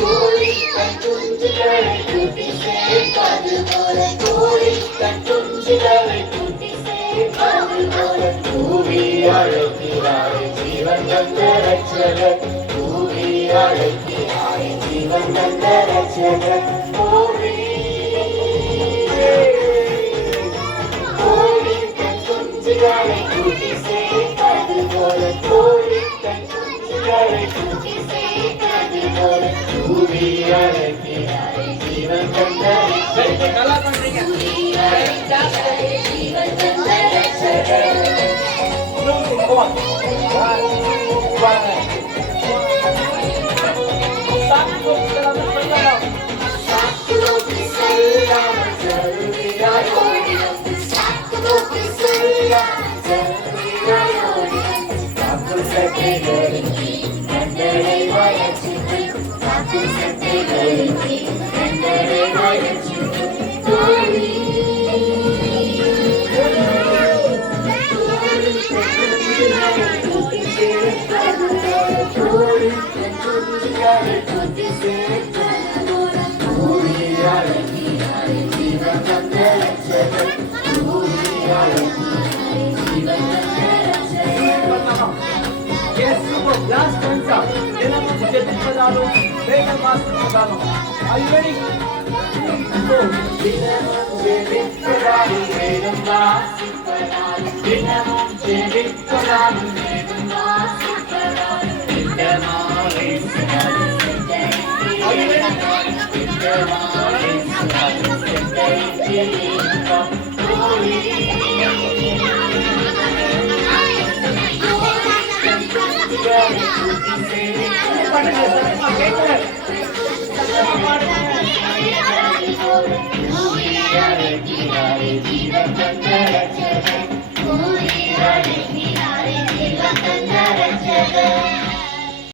கோழி தன் குஞ்சுகளை கூட்டி சேர்ப்பது போல கோழி தன் குஞ்சுகளை கூட்டி சேர்ப்பது போல கூவி அழைக்கிறாய் ஜீவன் தந்த ரட்சகர் கூவி அழைக்கிறாய் ஜீவன் தந்த ரட்சகர் கோழி கோழி தன் குஞ்சுகளை கூட்டி சேர்ப்பது போல கோழி தன் குஞ்சுகளை கூட்டி சேர்ப்பது போல கூவி அழைக்கிறாய் ஜீவன் தந்த ரட்சகர் நல்லா பண்றீங்க ஜீவன் தந்த ரட்சகர் Last stanza. Dinamum jedippadalu, veda mastupadanu. Are you ready? 3, 4. Dinamum jedippadalu, veda mastupadanu. Dinamum jedippadalu, veda mastupadanu. Dinamale sinalu, are you ready? Dinamale sinalu, जीवन बंदर